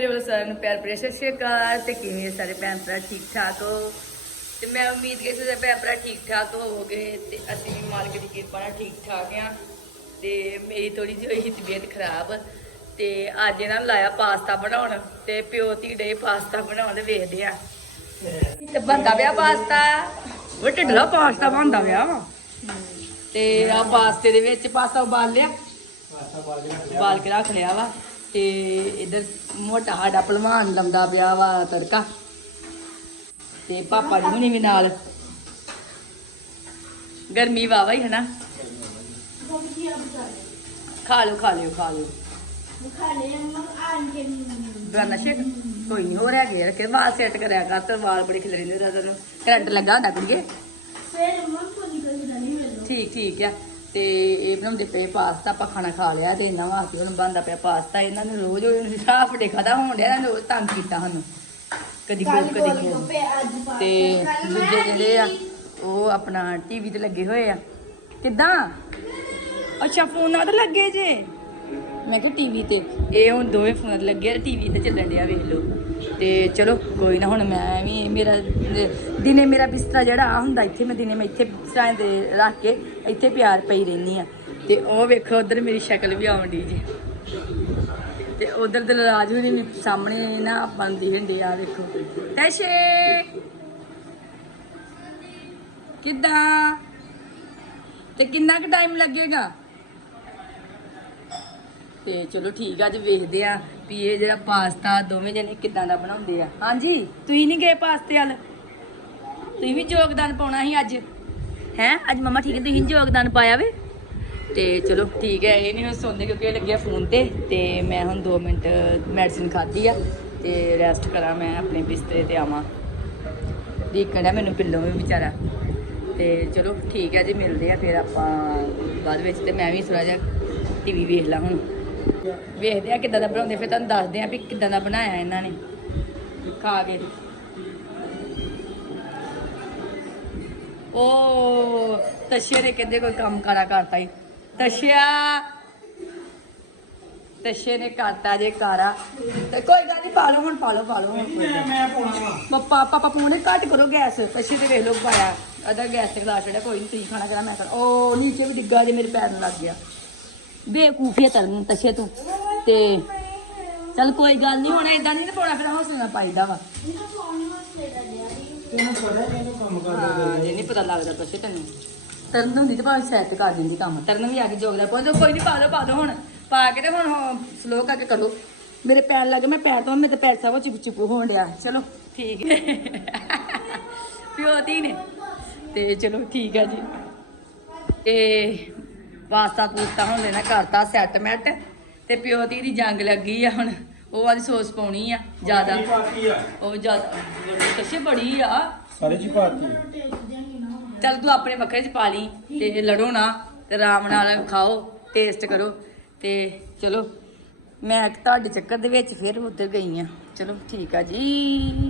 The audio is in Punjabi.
ਮੇਰੇ ਵੱਲੋਂ ਸਾਰਿਆਂ ਨੂੰ ਪਿਆਰ ਭਰੀ ਸਤਿ ਸ਼੍ਰੀ ਅਕਾਲ ਤੇ ਕਿਵੇਂ ਸਾਰੇ ਭੈਣ ਭਰਾ? ਠੀਕ ਠਾਕ ਹੋ? ਤੇ ਮੈਂ ਉਮੀਦ ਕਰਦੀ ਸਾਰੇ ਭੈਣ ਭਰਾ ਠੀਕ ਠਾਕ ਹੋਵੋਗੇ ਤੇ ਅਸੀਂ ਵੀ ਮਾਲਕ ਦੀ ਕਿਰਪਾ ਨਾਲ ਠੀਕ ਠਾਕ ਆ। ਤੇ ਮੇਰੀ ਥੋੜੀ ਜਿਹੀ ਹੋਈ ਤਬੀਅਤ ਖਰਾਬ ਤੇ ਅੱਜ ਇਹਨਾਂ ਨੂੰ ਲਾਇਆ ਪਾਸਤਾ ਬਣਾਉਣ ਤੇ ਪਿਓ ਧੀ ਡੇ ਪਾਸਤਾ ਬਣਾਉਣ ਤੇ ਵੇਖਦੇ ਆ। ਤੇ ਬੰਦਾ ਪਿਆ ਪਾਸਤਾ? ਉਹ ਢਿੱਡਲਾ ਪਾਸਤਾ ਬਣਦਾ ਪਿਆ ਵਾ। ਤੇ ਆ ਪਾਸਤੇ ਦੇ ਵਿੱਚ ਪਾਸਤਾ ਉਬਾਲ ਲਿਆ। ਉਬਾਲ ਕੇ ਰੱਖ ਲਿਆ ਵਾ। ਤੇ ਇਧਰ ਮੋਟਾ ਸਾਡਾ ਭਲਵਾਨ ਲੰਦਾ ਪਿਆ ਵਾ ਤੜਕਾ। ਤੇ ਪਾਪਾ ਜੀ ਹੁਣੀ ਵੀ ਨਾਲ। ਗਰਮੀ ਵਾਵਾ ਹੀ ਹੈ ਨਾ। ਖਾ ਲਿਓ ਖਾ ਲਿਓ ਖਾ ਲਿਓ। Banana shake? ਕੋਈ ਨਹੀਂ ਹੋ ਰਿਹਾ ਗਿਆ ਕਿ ਵਾਲ ਸੈੱਟ ਕਰਿਆ ਕਰ ਤੇ ਵਾਲ ਬੜੇ ਖਿਲਰੇ ਨੇ ਤੈਨੂੰ ਕਰੰਟ ਲੱਗਾ ਹੁੰਦਾ ਕੁੜੀਏ। ਠੀਕ ਠੀਕ ਆ। ਤੇ ਇਹ ਬਣਾਉਂਦੇ ਪਏ ਪਾਸਤਾ ਆਪਾਂ ਖਾਣਾ ਖਾ ਲਿਆ ਤੇ ਇਹਨਾਂ ਵਾਸਤੇ ਹੁਣ ਬਣਦਾ ਪਿਆ ਪਾਸਤਾ। ਇਹਨਾਂ ਨੂੰ ਰੋਜ਼ ਸਾਫ਼ ਡੇ ਖਾਦਾ ਹੋਣ ਡਿਆ ਇਹਨਾਂ ਨੇ ਰੋਜ਼ ਤੰਗ ਕੀਤਾ ਸਾਨੂੰ। ਕਦੀ ਕੋ ਕਦੀ ਕੋ ਤੇ ਦੂਜੇ ਜਿਹੜੇ ਆ ਉਹ ਆਪਣਾ ਟੀਵੀ ਤੇ ਲੱਗੇ ਹੋਏ ਆ। ਕਿੱਦਾਂ? ਅੱਛਾ ਫੋਨਾਂ ਤੇ ਲੱਗੇ ਜੇ। ਮੈਂ ਕਿਹਾ ਟੀਵੀ ਤੇ। ਇਹ ਹੁਣ ਦੋਵੇਂ ਫੋਨ ਲੱਗੇ ਆ ਟੀਵੀ ਤੇ ਚੱਲਣ ਡਿਆ ਵੇਖ ਲਓ। ਤੇ ਚਲੋ ਕੋਈ ਨਾ, ਹੁਣ ਮੈਂ ਵੀ ਮੇਰਾ, ਦਿਨੇ ਮੇਰਾ ਬਿਸਤਰਾ ਜਿਹੜਾ ਆ ਹੁੰਦਾ, ਇੱਥੇ ਮੈਂ ਦਿਨੇ ਮੈਂ ਇੱਥੇ ਬਿਸਤਰਾ ਦੇ ਰੱਖ ਕੇ ਇੱਥੇ ਪਿਆਰ ਪਈ ਰਹਿੰਦੀ ਆ ਤੇ ਉਹ ਵੇਖੋ, ਉਧਰ ਮੇਰੀ ਸ਼ਕਲ ਵੀ ਆਉਣ ਦੀ ਜੀ। ਤੇ ਉਧਰ ਦਲਰਾਜ ਵੀ ਵੀ ਸਾਹਮਣੇ ਨਾ ਬੰਦੀ ਹੰਡੇ ਆ, ਵੇਖੋ। ਟੈਸ਼ੇ ਕਿੱਦਾਂ? ਤੇ ਕਿੰਨਾ ਕੁ ਟਾਈਮ ਲੱਗੇਗਾ? ਤੇ ਚਲੋ ਠੀਕ ਆ, ਅੱਜ ਵੇਖਦੇ ਆ। ਵੀ ਇਹ ਜਿਹੜਾ ਪਾਸਤਾ ਦੋਵੇਂ ਜਣੇ ਕਿੱਦਾਂ ਦਾ ਬਣਾਉਂਦੇ ਆ। ਹਾਂਜੀ? ਤੁਸੀਂ ਨਹੀਂ ਗਏ ਪਾਸਤੇ ਵੱਲ? ਤੁਸੀਂ ਵੀ ਯੋਗਦਾਨ ਪਾਉਣਾ ਸੀ ਅੱਜ? ਹੈ? ਅੱਜ ਮਮਾ ਠੀਕ ਹੈ ਤੁਸੀਂ ਯੋਗਦਾਨ ਪਾਇਆ ਵੇ? ਤੇ ਚਲੋ ਠੀਕ ਹੈ ਇਹ ਨਹੀਂ ਹੁਣ ਸੌਂਦੇ ਕਿਉਂਕਿ ਇਹ ਲੱਗਿਆ ਫੋਨ ਤੇ ਤੇ ਮੈਂ ਹੁਣ 2 ਮਿੰਟ ਮੈਡੀਸਿਨ ਖਾਧੀ ਆ ਤੇ ਰੈਸਟ ਕਰਾਂ ਮੈਂ ਆਪਣੇ ਬਿਸਤਰੇ ਤੇ ਆਵਾਂ। ਦੇਖਣ ਡਿਆ ਮੈਨੂੰ ਪਿੱਲੋਂ ਵੀ ਵਿਚਾਰਾ। ਤੇ ਚਲੋ ਠੀਕ ਹੈ ਜੀ ਮਿਲਦੇ ਆ ਫਿਰ ਆਪਾਂ ਬਾਅਦ ਵਿੱਚ ਤੇ ਮੈਂ ਵੀ ਥੋੜਾ ਜਿਹਾ ਟੀਵੀ ਵੇਖ ਲਾਂ ਹੁਣ। ਵੇਖਦੇ ਆ ਕਿੱਦਾਂ ਦਾ ਬਣਾਉਂਦੇ ਫਿਰ ਤੁਹਾਨੂੰ ਦੱਸਦੇ ਆ ਵੀ ਕਿੱਦਾਂ ਦਾ ਬਣਾਇਆ ਇਹਨਾਂ ਨੇ। ਖਾ ਕੇ। ਉਹ ਤਸ਼ਿਆ ਨੇ ਕਹਿੰਦੇ ਕੋਈ ਕੰਮ ਕਰਾ ਕਰਤਾ ਹੀ ਤਸ਼ਿਆ। ਤਸ਼ੇ ਨੇ ਕਰਤਾ ਜੇ ਕਾਰਾ। ਤੇ ਕੋਈ ਗੱਲ ਨਹੀਂ ਪਾ ਲਓ ਹੁਣ ਪਾ ਲਓ ਪਾ ਲਓ। ਮੈਂ ਪਾਉਣਾ ਪਪਾ ਪਾਪਾ ਪੂਨੇ ਘੱਟ ਕਰੋ ਗੈਸ। ਤਸ਼ੇ ਤੇ ਵੇਖ ਲਓ ਪਾਇਆ। ਅਦਰ ਗੈਸ ਤੇ ਖਲਾ ਛੜਿਆ ਕੋਈ ਨਹੀਂ ਤੁਸੀਂ ਖਾਣਾ ਕਰਾ ਮੈਂ ਕਰ ਉਹ ਨੀਚੇ ਵੀ ਡਿੱਗਾ ਜੇ ਮੇਰੇ ਪੈਰ ਨੂੰ ਲੱਗ ਗਿਆ। ਬੇਕੂਫੀਆ ਤਰਨ ਤਸ਼ੇ ਤੂੰ। ਤੇ ਚੱਲ ਕੋਈ ਗੱਲ ਨਹੀਂ ਹੁਣ ਇਦਾਂ ਨਹੀਂ ਨਾ ਪਾਉਣਾ ਫਿਰ ਹੌਸਲੇ ਨਾਲ ਪਾਈਦਾ ਵਾ। ਤੈਨੂੰ ਪਤਾ ਇਹਨੂੰ ਕੰਮ ਕਰਦਾ ਹਾਂ ਜੇ ਨਹੀਂ ਪਤਾ ਲੱਗਦਾ ਤਸ਼ੇ ਤੈਨੂੰ। ਤਰਨ ਹੁੰਦੀ ਤੇ ਭਾਵੇਂ ਸੈੱਟ ਕਰ ਦਿੰਦੀ ਕੰਮ। ਤਰਨ ਵੀ ਆ ਕੇ ਜੋਗਦਾ ਪਹੁੰਚੋ ਕੋਈ ਨਹੀਂ ਪਾ ਲਓ ਪਾ ਲਓ ਹੁਣ। ਪਾ ਕੇ ਤੇ ਹੁਣ ਸਲੋ ਕਰਕੇ ਕਰੋ। ਮੇਰੇ ਪੈਰ ਲੱਗੇ ਮੈਂ ਪੈਰ ਤੋਂ ਮੇਰੇ ਪੈਰ ਸਭ ਚਿਪ ਚਿਪ ਹੋਣ ਡਿਆ। ਚਲੋ ਠੀਕ ਹੈ। ਪਿਓ ਦੀ ਨੇ। ਤੇ ਚਲੋ ਠੀਕ ਹੈ ਜੀ। ਤੇ ਵਾਸਤਾ ਕੂਸਤਾ ਹੁਣ ਲੈਣਾ ਕਰਤਾ ਸੈਟਮੈਂਟ ਤੇ ਪਿਓ ਦੀ ਦੀ ਜੰਗ ਲੱਗੀ ਆ ਹੁਣ ਉਹ ਵਾਲੀ ਸੋਸ ਪਾਉਣੀ ਆ ਜ਼ਿਆਦਾ। ਉਹ ਜ਼ਿਆਦਾ ਕਸ਼ੇ ਬੜੀ ਆ। ਸਾਰੇ ਚ ਪਾਤੀ। ਚੱਲ ਤੂੰ ਆਪਣੇ ਵੱਖਰੇ ਚ ਪਾ ਲਈ ਤੇ ਲੜੋ ਨਾ ਤੇ ਆਰਾਮ ਨਾਲ ਖਾਓ ਟੇਸਟ ਕਰੋ ਤੇ ਚਲੋ। ਮੈਂ ਤੁਹਾਡੇ ਚੱਕਰ ਦੇ ਵਿੱਚ ਫਿਰ ਉੱਧਰ ਗਈ ਆ। ਚਲੋ ਠੀਕ ਆ ਜੀ।